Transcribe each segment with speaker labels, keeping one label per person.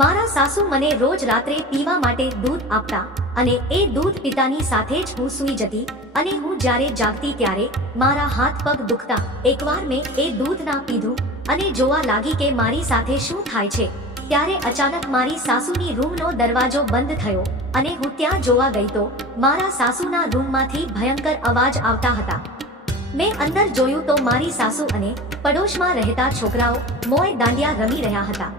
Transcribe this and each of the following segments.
Speaker 1: મારા સાસુ મને રોજ રાત્રે પીવા માટે દૂધ આપતા અને એ દૂધ પિતાની સાથે જ હું સૂઈ જતી અને હું જ્યારે જાગતી ત્યારે મારા હાથ પગ દુખતા એકવાર મેં એ દૂધ ના પીધું અને જોવા લાગી કે મારી સાથે શું થાય છે, ત્યારે અચાનક મારી સાસુની રૂમનો દરવાજો બંધ થયો અને હું ત્યાં જોવા ગઈ તો મારા સાસુના રૂમમાંથી ભયંકર અવાજ આવતા હતા. મેં અંદર જોયું તો મારી સાસુ અને પડોશમાં રહેતા છોકરાઓ મોય દાંડિયા રમી રહ્યા હતા.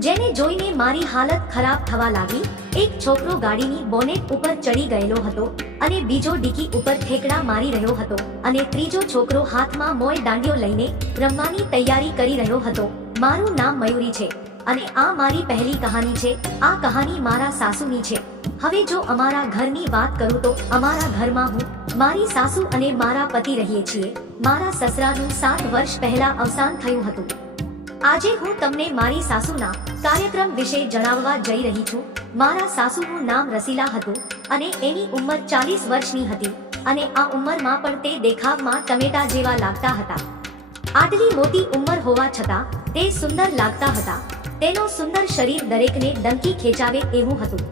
Speaker 1: જેને જોઈને મારી હાલત ખરાબ થવા લાગી. એક છોકરો ગાડીની બોનેટ ઉપર ચડી ગયેલો હતો અને બીજો ડીકી ઉપર ઠેકડા મારી રહ્યો હતો અને ત્રીજો છોકરો હાથમાં મોય દાંડિયો લઈને રમવાની તૈયારી કરી રહ્યો હતો. મારું નામ મયુરી છે અને આ મારી પહેલી કહાની છે. આ કહાની મારા સાસુની છે. હવે જો અમારા ઘરની વાત કરું તો અમારા ઘરમાં હું, મારી સાસુ અને મારા પતિ રહીએ છીએ. મારા સસરાનું સાત વર્ષ પહેલા અવસાન થયું હતું. આજે હું તમને મારી સાસુના કાર્યક્રમ વિશે જણાવવા જઈ રહી છું. મારા સાસુનું નામ રસીલા હતું અને એની ઉંમર ચાલીસ વર્ષની હતી અને આ ઉંમરમાં પણ તે દેખાવમાં ટમેટા જેવા લાગતા હતા. આટલી મોટી ઉંમર હોવા છતાં તે સુંદર લાગતા હતા. તેનો સુંદર શરીર દરેકને ડંકી ખેંચાવે એવું હતું.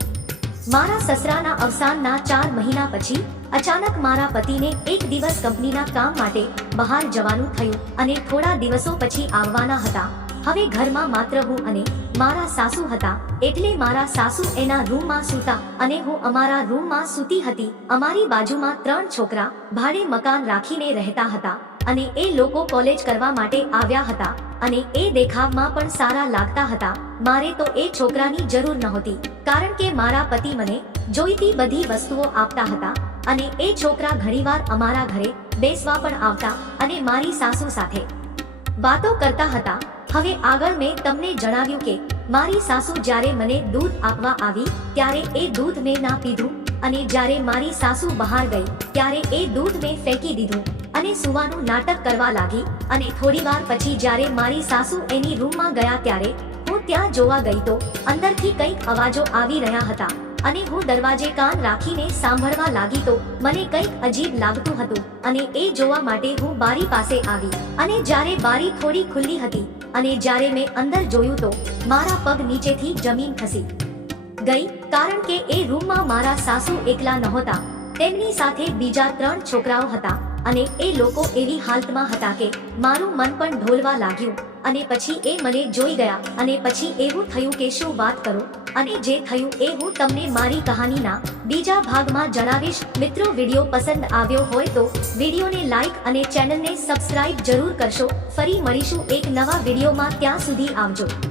Speaker 1: મારા સસરાના અવસાનના ચાર મહિના પછી અચાનક મારા પતિને એક દિવસ કંપનીના કામ માટે બહાર જવાનું થયું અને થોડા દિવસો પછી આવવાના હતા. હવે ઘરમાં માત્ર હું અને મારા સાસુ હતા, એટલે મારા સાસુ એના રૂમમાં સૂતા અને હું અમારા રૂમમાં સૂતી હતી. અમારી બાજુમાં ત્રણ છોકરા ભાડે મકાન રાખીને રહેતા હતા અને એ લોકો કોલેજ કરવા માટે આવ્યા હતા અને એ દેખાવમાં પણ સારા લાગતા હતા. મારે તો એ છોકરાની જરૂર નહોતી, કારણ કે મારા પતિ મને જોઈતી બધી વસ્તુઓ આપતા હતા. અને એ છોકરા ઘણીવાર અમારા ઘરે બેસવા પણ આવતા અને મારી સાસુ સાથે વાતો કરતા હતા. હવે આગળ મેં તમને જણાવ્યું કે મારી સાસુ જ્યારે મને દૂધ આપવા આવી, ત્યારે એ દૂધ મેં ના પીધું અને જ્યારે મારી સાસુ બહાર ગઈ, ત્યારે એ દૂધ મેં ફેંકી દીધું અને સુવાનું નાટક કરવા લાગી. અને થોડીવાર પછી જ્યારે મારી સાસુ એની રૂમમાં ગયા ત્યારે હું ત્યાં જોવા ગઈ તો અંદરથી કંઈક અવાજો આવી રહ્યા હતા. અને હું દરવાજે કાન રાખીને સાંભળવા લાગી તો મને કંઈક અજીબ લાગતું હતું અને એ જોવા માટે હું બારી પાસે આવી અને જ્યારે બારી થોડી ખુલ્લી હતી અને જ્યારે મેં અંદર જોયું તો મારા પગ નીચેથી જમીન ખસી ગઈ, કારણ કે એ રૂમમાં મારા સાસુ એકલા નહોતા. તેમની સાથે બીજા ત્રણ છોકરાઓ હતા. અને એ લોકો એવી હાલતમાં હતા કે મારું મન પણ ઢોલવા લાગ્યું અને પછી એ મને જોઈ ગયા અને પછી એવું થયું કે શું વાત કરું? અને જે થયું એ હું તમને મારી કહાનીના બીજા ભાગમાં જણાવીશ. મિત્રો, વીડિયો પસંદ આવ્યો હોય તો વિડીયોને લાઈક અને ચેનલને સબસ્ક્રાઇબ જરૂર કરશો. ફરી મળીશું એક નવા વિડીયોમાં. ત્યાં સુધી આવજો.